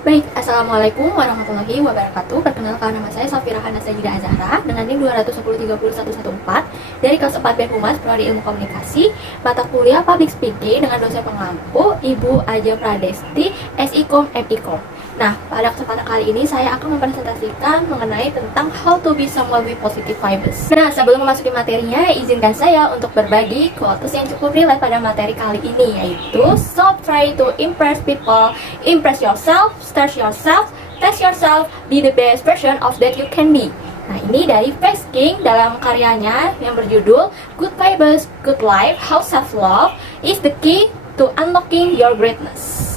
Baik, Assalamualaikum warahmatullahi wabarakatuh. Perkenalkan, nama saya Safira Hana Sajida Azahra dengan NIM 210-30114 dari kelas 4 BEM Humas Prodi Ilmu Komunikasi, mata kuliah Public Speaking dengan dosen pengampu Ibu Aja Pradesti, SIKOM MIKOM. Nah, pada kesempatan kali ini saya akan mempresentasikan mengenai tentang how to be someone with positive vibes. Nah, sebelum memasuki materinya, izinkan saya untuk berbagi quotes yang cukup relate pada materi kali ini, yaitu stop trying to impress people, impress yourself, start yourself, test yourself, be the best version of that you can be. Nah, ini dari Face King dalam karyanya yang berjudul Good Vibes, Good Life, How Self-Love is the Key to Unlocking Your Greatness.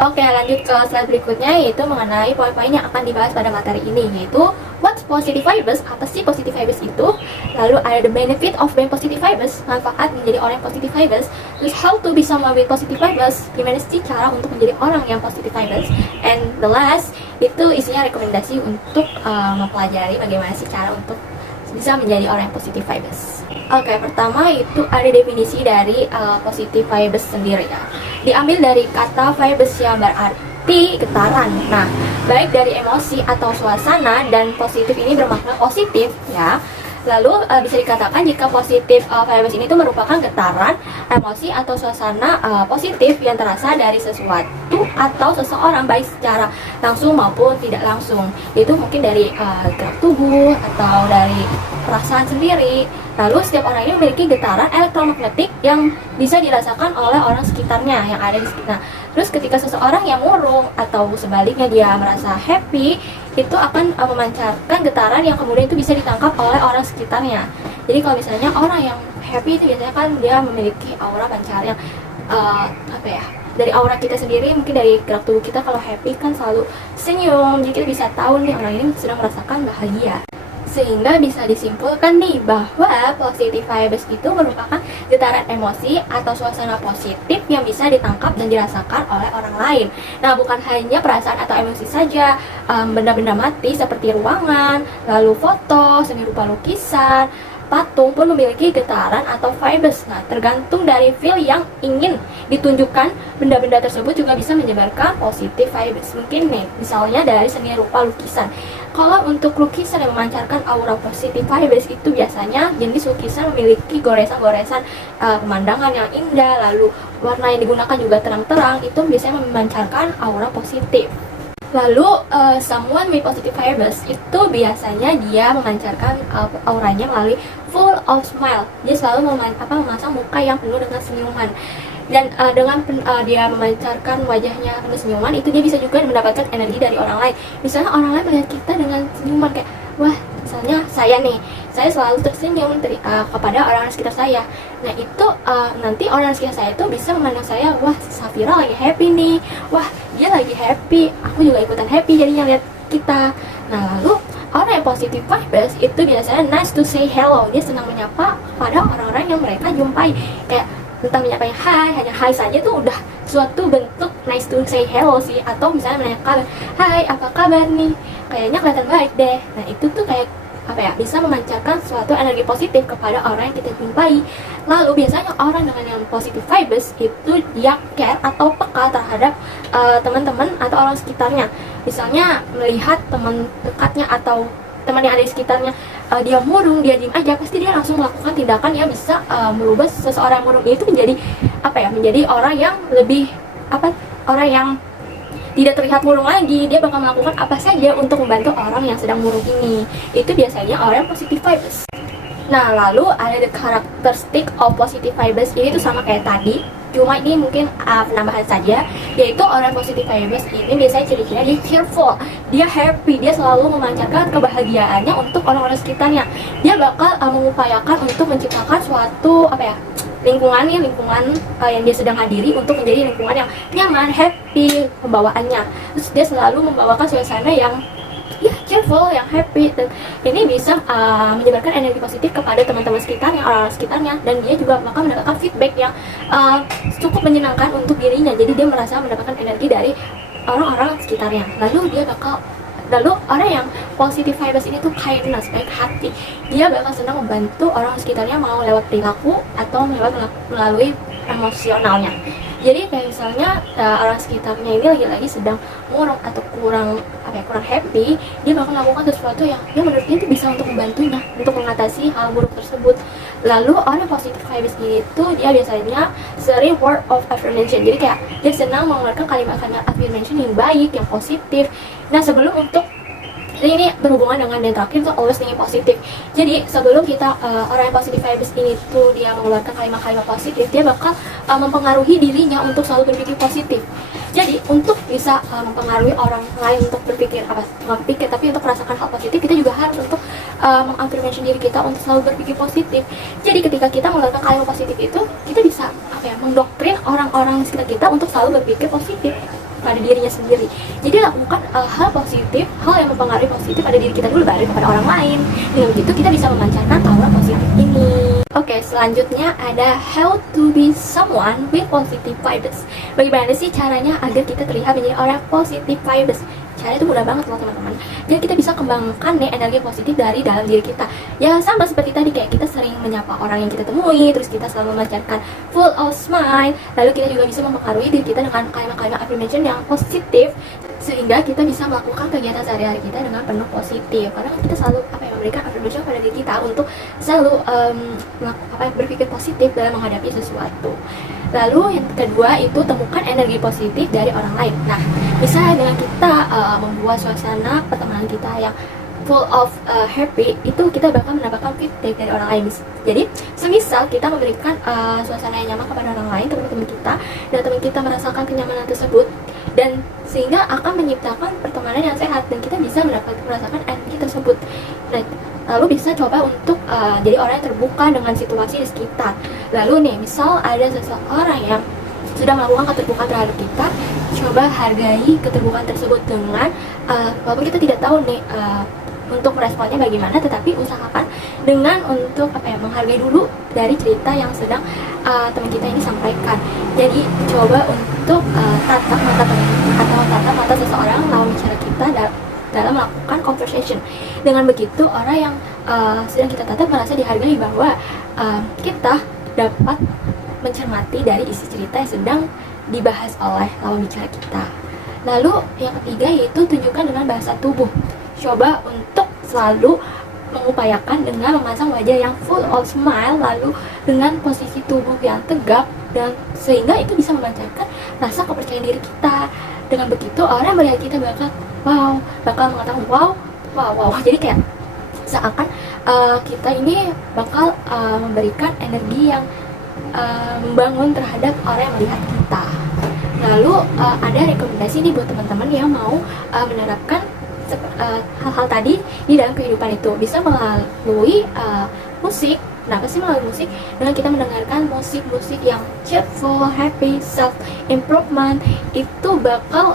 Oke, lanjut ke slide berikutnya, yaitu mengenai poin-poin yang akan dibahas pada materi ini, yaitu what's positive vibes, apa sih positive vibes itu, lalu ada the benefit of being positive vibes, manfaat menjadi orang yang positive vibes, terus how to be someone with positive vibes, gimana sih cara untuk menjadi orang yang positive vibes, and the last, itu isinya rekomendasi untuk mempelajari bagaimana sih cara untuk bisa menjadi orang yang positive vibes. Oke, pertama itu ada definisi dari positive vibes sendiri ya. Diambil dari kata vibes yang berarti getaran. Nah, baik dari emosi atau suasana, dan positif ini bermakna positif ya. Lalu bisa dikatakan jika positif vibes ini tuh merupakan getaran, emosi atau suasana positif yang terasa dari sesuatu atau seseorang baik secara langsung maupun tidak langsung. Itu mungkin dari gerak tubuh atau dari perasaan sendiri. Lalu setiap orang ini memiliki getaran elektromagnetik yang bisa dirasakan oleh orang sekitarnya yang ada di sekitar. Terus ketika seseorang yang murung atau sebaliknya dia merasa happy, itu akan memancarkan getaran yang kemudian itu bisa ditangkap oleh orang sekitarnya. Jadi kalau misalnya orang yang happy itu biasanya kan dia memiliki aura pancar yang dari aura kita sendiri, mungkin dari gerak tubuh kita kalau happy kan selalu senyum, jadi kita bisa tahu nih orang ini sedang merasakan bahagia. Sehingga bisa disimpulkan nih bahwa positive vibes itu merupakan getaran emosi atau suasana positif yang bisa ditangkap dan dirasakan oleh orang lain. Nah, bukan hanya perasaan atau emosi saja, benda-benda mati seperti ruangan, lalu foto, seni rupa lukisan, patung pun memiliki getaran atau vibes. Nah, tergantung dari feel yang ingin ditunjukkan, benda-benda tersebut juga bisa menyebarkan positive vibes. Mungkin nih, misalnya dari seni rupa lukisan. Kalau untuk lukisan yang memancarkan aura positive vibes itu biasanya jenis lukisan memiliki goresan-goresan pemandangan yang indah, lalu warna yang digunakan juga terang-terang, itu biasanya memancarkan aura positif. Lalu someone with positive vibes itu biasanya dia memancarkan auranya melalui full of smile. Dia selalu memasang muka yang penuh dengan senyuman. Dan dengan dia memancarkan wajahnya penuh senyuman, itu dia bisa juga mendapatkan energi dari orang lain. Misalnya orang lain melihat kita dengan senyuman kayak, wah, misalnya saya nih, saya selalu tersenyum kepada orang sekitar saya. Nah, itu nanti orang sekitar saya itu bisa memandang saya, wah, Safira lagi happy nih, wah, dia lagi happy, aku juga ikutan happy jadinya lihat kita. Nah, lalu orang yang positive vibes itu biasanya nice to say hello. Dia senang menyapa pada orang-orang yang mereka jumpai, kayak entah menyapa hai, hanya hai saja tuh udah suatu bentuk nice to say hello sih. Atau misalnya menanyakan, hai, apa kabar nih, kayaknya kelihatan baik deh. Nah, itu tuh kayak bisa memancarkan suatu energi positif kepada orang yang kita jumpai. Lalu biasanya orang dengan yang positive vibes itu dia care atau peka terhadap teman-teman atau orang sekitarnya. Misalnya melihat teman dekatnya atau teman yang ada di sekitarnya dia murung, dia diem aja, pasti dia langsung melakukan tindakan yang bisa merubah seseorang murung itu menjadi menjadi orang yang lebih orang yang tidak terlihat murung lagi. Dia bakal melakukan apa saja untuk membantu orang yang sedang murung ini. Itu biasanya orang positive vibes. Nah, lalu ada the characteristic of positive vibes. Ini tuh sama kayak tadi, cuma ini mungkin penambahan saja, yaitu orang positive vibes ini biasanya ciri-cirinya dia cheerful, dia happy, dia selalu memancarkan kebahagiaannya untuk orang-orang sekitarnya. Dia bakal mengupayakan untuk menciptakan suatu lingkungan yang dia sedang hadiri untuk menjadi lingkungan yang nyaman, happy pembawaannya. Terus dia selalu membawakan suasana yang cheerful, yang happy, dan ini bisa menyebarkan energi positif kepada teman-teman sekitarnya, orang-orang sekitarnya, dan dia juga bakal mendapatkan feedback yang cukup menyenangkan untuk dirinya. Jadi dia merasa mendapatkan energi dari orang-orang sekitarnya. Lalu orang yang positive vibes ini tuh kindness, baik hati. Dia bakal senang membantu orang sekitarnya, mau lewat perilaku atau melalui emosionalnya. Jadi kayak misalnya orang sekitarnya ini lagi-lagi sedang murung atau kurang kurang happy, dia bakal melakukan sesuatu yang menurut dia itu bisa untuk membantunya untuk mengatasi hal buruk tersebut. Lalu orang positive vibes itu dia biasanya sering word of affirmation. Jadi kayak dia senang mengeluarkan kalimat-kalimat affirmation yang baik, yang positif. Nah, sebelum untuk ini berhubungan dengan yang terakhir tuh always thinking positif. Jadi sebelum kita orang yang positive vibes ini tuh dia mengeluarkan kalimat-kalimat positif, dia bakal mempengaruhi dirinya untuk selalu berpikir positif. Jadi untuk bisa mempengaruhi orang lain untuk berpikir tapi untuk merasakan hal positif, kita juga harus untuk mengafirmasi diri kita untuk selalu berpikir positif. Jadi ketika kita mengeluarkan kalimat positif itu, kita bisa mendoktrin orang-orang sekitar kita untuk selalu berpikir positif pada dirinya sendiri. Jadi lakukan hal positif, hal yang mempengaruhi positif pada diri kita dulu, baru kepada orang lain. Dengan begitu kita bisa memancarkan aura positif ini. Oke, selanjutnya ada how to be someone with positive vibes. Bagaimana sih caranya agar kita terlihat menjadi orang positive vibes? Caranya itu mudah banget loh teman-teman. Jadi kita bisa kembangkan nih energi positif dari dalam diri kita. Ya sama seperti tadi, kayak kita sering menyapa orang yang kita temui, terus kita selalu memancarkan full of smile. Lalu kita juga bisa mempengaruhi diri kita dengan kalimat-kalimat affirmation yang positif, sehingga kita bisa melakukan kegiatan sehari-hari kita dengan penuh positif. Karena kita selalu memberikan affirmation pada diri kita untuk selalu berpikir positif dalam menghadapi sesuatu. Lalu yang kedua itu temukan energi positif dari orang lain. Nah, misalnya dengan kita membuat suasana pertemanan kita yang full of happy, itu kita bakal mendapatkan feedback dari orang lain. Jadi, semisal kita memberikan suasana yang nyaman kepada orang lain, teman-teman kita, dan teman kita merasakan kenyamanan tersebut, dan sehingga akan menciptakan pertemanan yang sehat, dan kita bisa merasakan energi tersebut. Nah, lalu bisa coba untuk jadi orang yang terbuka dengan situasi di sekitar. Lalu nih, misal ada seseorang yang sudah melakukan keterbukaan terhadap kita, coba hargai keterbukaan tersebut dengan walaupun kita tidak tahu nih untuk meresponnya bagaimana, tetapi usahakan dengan untuk menghargai dulu dari cerita yang sedang teman kita ini sampaikan. Jadi coba untuk tatap mata teman atau tatap mata seseorang lawan bicara kita dalam melakukan conversation. Dengan begitu orang yang sedang kita tatap merasa dihargai bahwa kita dapat mencermati dari isi cerita yang sedang dibahas oleh lawan bicara kita. Lalu yang ketiga yaitu tunjukkan dengan bahasa tubuh. Coba untuk selalu mengupayakan dengan memasang wajah yang full of smile, lalu dengan posisi tubuh yang tegap, dan sehingga itu bisa memancarkan rasa kepercayaan diri kita. Dengan begitu orang melihat kita bakal mengatakan wow. Jadi kayak seakan kita ini bakal memberikan energi yang membangun terhadap orang yang melihat kita. Lalu ada rekomendasi nih buat teman-teman yang mau menerapkan hal-hal tadi di dalam kehidupan itu. Bisa melalui musik. Kenapa sih melalui musik? Dengan kita mendengarkan musik-musik yang cheerful, happy, self-improvement, itu bakal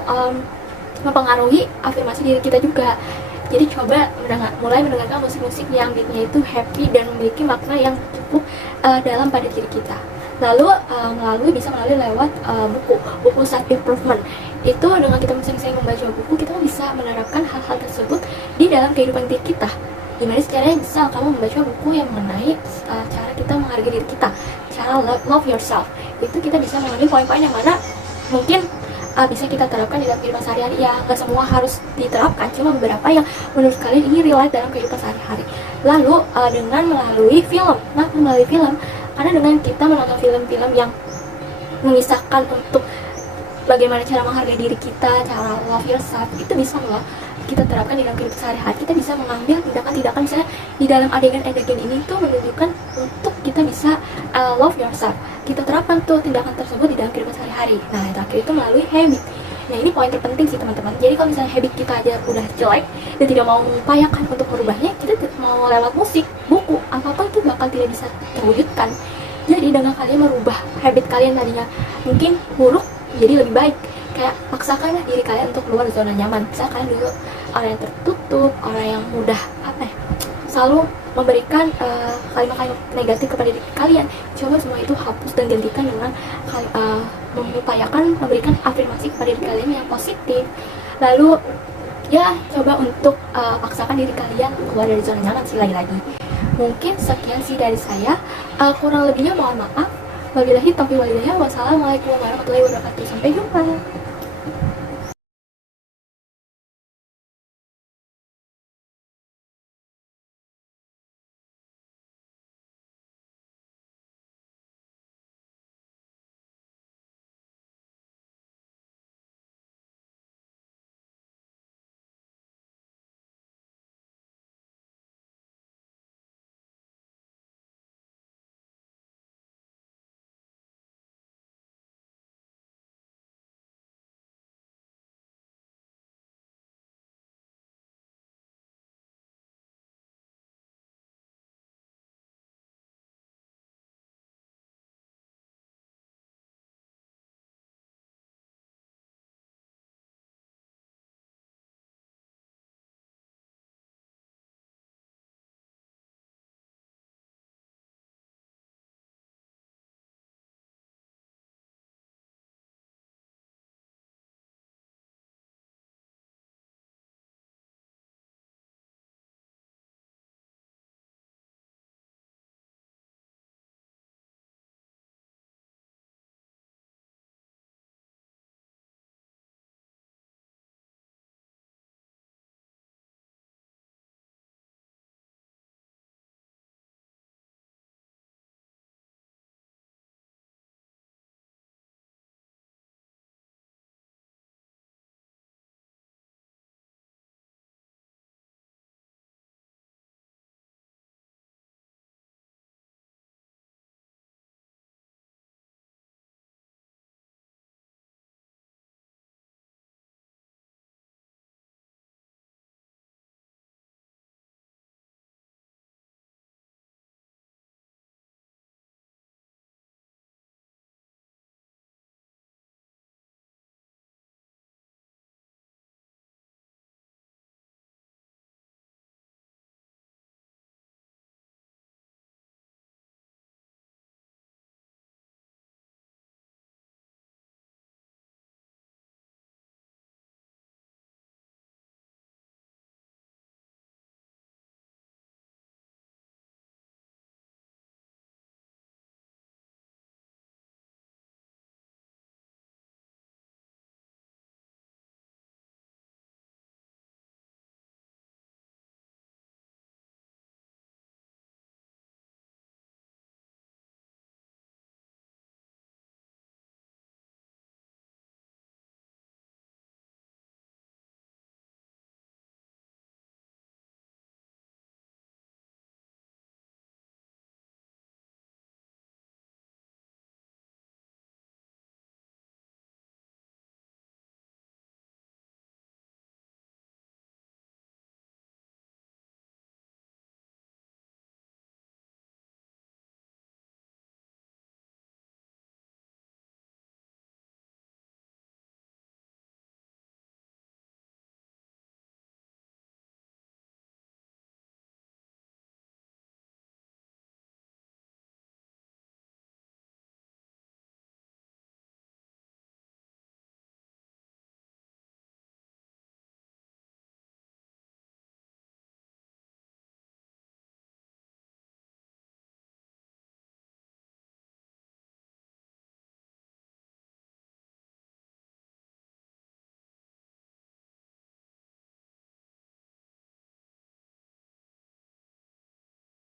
mempengaruhi afirmasi diri kita juga. Jadi coba mulai mendengarkan musik-musik yang beatnya itu happy dan memiliki makna yang cukup dalam pada diri kita. Lalu bisa melalui lewat buku self improvement. Itu dengan kita sering-sering membaca buku, kita bisa menerapkan hal-hal tersebut di dalam kehidupan diri kita. Gimana caranya? Misal kamu membaca buku yang mengenai cara kita menghargai diri kita, cara love yourself. Itu kita bisa mengambil poin-poin yang mana mungkin bisa kita terapkan di dalam kehidupan sehari-hari. Ya nggak semua harus diterapkan, cuma beberapa yang menurut kalian ini relate dalam kehidupan sehari-hari. Lalu dengan melalui film. Nah, melalui film, karena dengan kita menonton film-film yang mengisahkan untuk bagaimana cara menghargai diri kita, cara love yourself, itu bisa loh kita terapkan di dalam kehidupan sehari-hari. Kita bisa mengambil tindakan-tindakan, misalnya di dalam adegan-adegan ini tuh menunjukkan untuk kita bisa love yourself. Kita terapkan tuh tindakan tersebut di dalam kehidupan sehari-hari. Nah, yang terakhir itu melalui habit. Nah, ini poin terpenting sih teman-teman. Jadi kalau misalnya habit kita aja udah jelek dan tidak mau mengupayakan untuk merubahnya, kita mau lewat musik, buku, apapun itu bakal tidak bisa terwujudkan. Jadi dengan kalian merubah habit kalian tadinya mungkin buruk jadi lebih baik. Kayak paksakanlah diri kalian untuk keluar zona nyaman. Misalnya kalian dulu orang yang tertutup, orang yang mudah selalu memberikan kalimat-kalimat negatif kepada diri kalian. Coba semua itu hapus dan gantikan dengan mengupayakan memberikan afirmasi kepada diri kalian yang positif. Lalu ya coba untuk paksakan diri kalian keluar dari zona nyaman sih lagi-lagi. Mungkin sekian sih dari saya, kurang lebihnya mohon maaf. Wabillahi taufiq wal hidayah. Wassalamualaikum warahmatullahi wabarakatuh. Sampai jumpa.